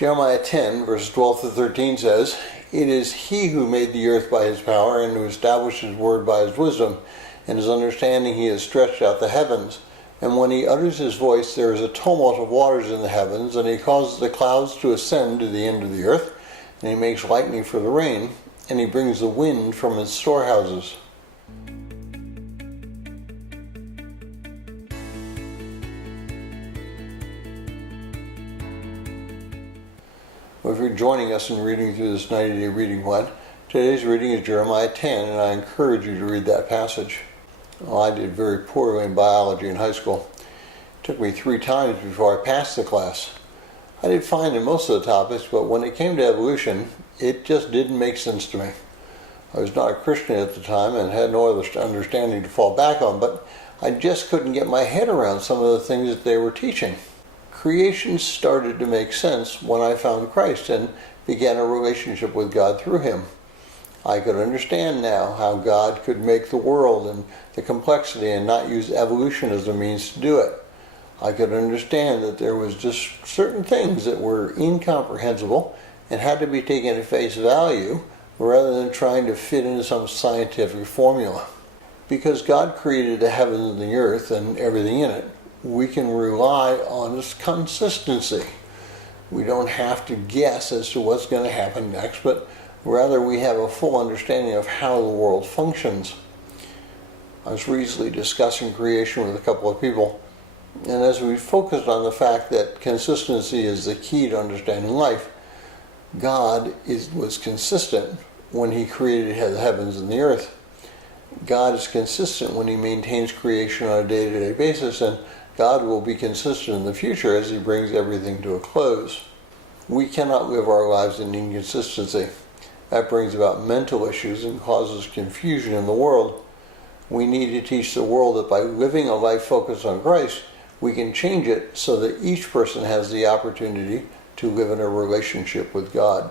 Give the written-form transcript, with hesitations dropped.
Jeremiah 10, verses 12 to 13 says, "It is he who made the earth by his power, and who established his word by his wisdom. In his understanding he has stretched out the heavens. And when he utters his voice, there is a tumult of waters in the heavens, and he causes the clouds to ascend to the end of the earth, and he makes lightning for the rain, and he brings the wind from its storehouses." Well, if you're joining us in reading through this 90-day reading plan, today's reading is Jeremiah 10, and I encourage you to read that passage. Well, I did very poorly in biology in high school. It took me 3 times before I passed the class. I did fine in most of the topics, but when it came to evolution, it just didn't make sense to me. I was not a Christian at the time and had no other understanding to fall back on, but I just couldn't get my head around some of the things that they were teaching. Creation started to make sense when I found Christ and began a relationship with God through him. I could understand now how God could make the world and the complexity and not use evolution as a means to do it. I could understand that there was just certain things that were incomprehensible and had to be taken at face value rather than trying to fit into some scientific formula. Because God created the heavens and the earth and everything in it, we can rely on its consistency. We don't have to guess as to what's going to happen next, but rather we have a full understanding of how the world functions. I was recently discussing creation with a couple of people, and as we focused on the fact that consistency is the key to understanding life, God was consistent when he created the heavens and the earth. God is consistent when he maintains creation on a day-to-day basis, and God will be consistent in the future as he brings everything to a close. We cannot live our lives in inconsistency. That brings about mental issues and causes confusion in the world. We need to teach the world that by living a life focused on Christ, we can change it so that each person has the opportunity to live in a relationship with God.